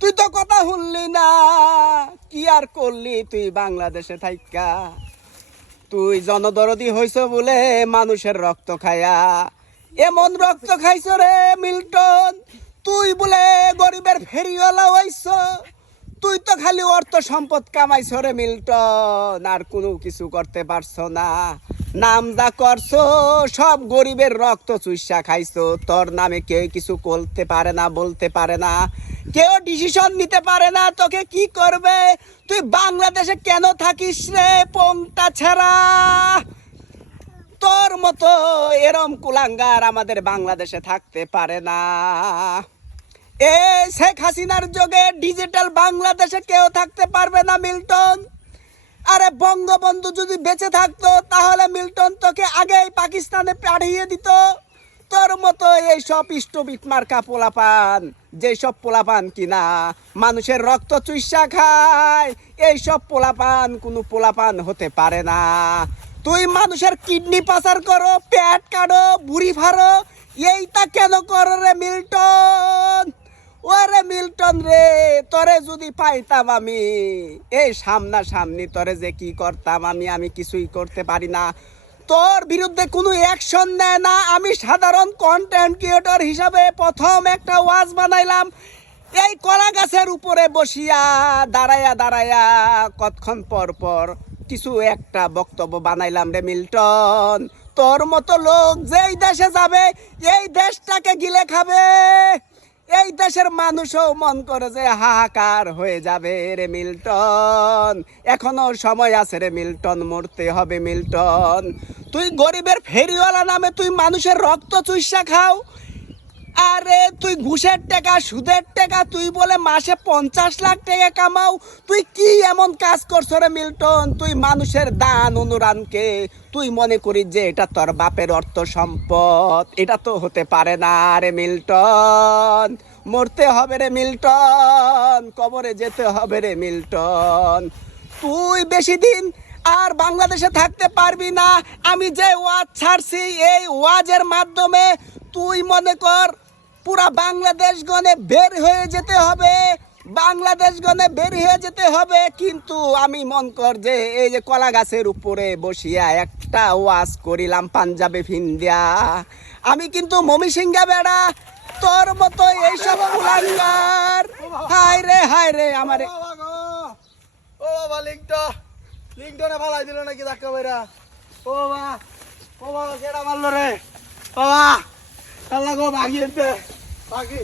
তুই তো কথা শুনলি না, কি আর করলি তুই বাংলাদেশে থাইকা? তুই জনদরদি হইছ বলে মানুষের রক্ত খায়া, এমন রক্ত খাইছ রে মিল্টন। তুই বলে গরিবের ফেরিওয়ালা হইছ, তুই তো খালি অর্থ সম্পদ কামাইছ রে মিল্টন, আর কোনো কিছু করতে পারছো না। নাম যা করছো সব গরিবের রক্ত চুষা খাইছো। তোর নামে কেউ কিছু করতে পারে না, বলতে পারে না, কেউ ডিসিশন নিতে পারে না তোকে কি করবে। তুই বাংলাদেশে কেন থাকিস রে পোংটা ছাড়া? তোর মতো এরম কুলাঙ্গার আমাদের বাংলাদেশে থাকতে পারে না। এ শেখ হাসিনার যোগে ডিজিটাল বাংলাদেশে কেউ থাকতে পারবে না মিল্টন। আরে বঙ্গবন্ধু যদি বেঁচে থাকতো তাহলে মিল্টন তোকে আগেই পাকিস্তানে পাঠিয়ে দিত। তোর মতো এইসব ইষ্টবিট মার্কা পোলাপান, যেসব পোলাপান কিনা মানুষের রক্ত চুষা খায়, এইসব পোলাপান কোনো পোলাপান হতে পারে না। তুই মানুষের কিডনি পাচার করো, পেট কাটো, বুড়ি ফাড়ো, এইটা কেন করো রে মিল্টন? ওরে মিল্টন রে, তোরে যদি পাইতাম আমি এই সামনাসামনি, তোরে যে কি করতাম আমি কিছুই করতে পারি না। তোর বিরুদ্ধে কোনো অ্যাকশন নেয় না। আমি সাধারণ কন্টেন্ট ক্রিয়েটর হিসাবে প্রথম একটা ওয়াজ বানাইলাম এই কলা গাছের উপরে বসিয়া, দাঁড়ায়া দাঁড়ায়া কতক্ষণ পর পর কিছু একটা বক্তব্য বানাইলাম রে মিল্টন। তোর মতো লোক যেই দেশে যাবে এই দেশটাকে গিলে খাবে। এই দেশের মানুষও মন করে যে হাহাকার হয়ে যাবে রে মিল্টন। এখনো সময় আছে রে মিল্টন, মরতে হবে মিল্টন। তুই গরিবের ফেরিওয়ালা নামে তুই মানুষের রক্ত চুষা খাও। আরে তুই ঘুষের টাকা, সুদের টাকা, তুই বলে মাসে 50 লাখ টাকা কামাও। তুই কি এমন কাজ করছ রে মিল্টন? তুই মানুষের দান অনুদানকে তুই মনে করিস যে এটা তোর বাপের অর্থ সম্পদ। এটা তো হতে পারে না রে মিল্টন। মরতে হবে রে মিল্টন, কবরে যেতে হবে রে মিল্টন। তুই বেশি দিন আর বাংলাদেশে থাকতে পারবি না। আমি যে ওয়াজ ছাড়ছি এই ওয়াজের মাধ্যমে তুই মনে কর পুরা বাংলাদেশ গনে বের হয়ে যেতে হবে, বাংলাদেশ গনে বের হয়ে যেতে হবে। কিন্তু আমি মন কর যে এই যে কলা গাছের উপরে বসিয়া একটা ওয়াজ করিলাম পাঞ্জাবে ফিন্দিয়া, আমি কিন্তু মমিসিংহা বেড়া। তোর মতো এইসব কুলাঙ্গার, হায় রে আমারে। ও বাবা লিংটনে ফালাই দিল নাকি ধাক্কা বাইরা? ও বাবা কেডা মারলো রে? বাবা আল্লাহ গো ভাগিয়েছে ভাগি।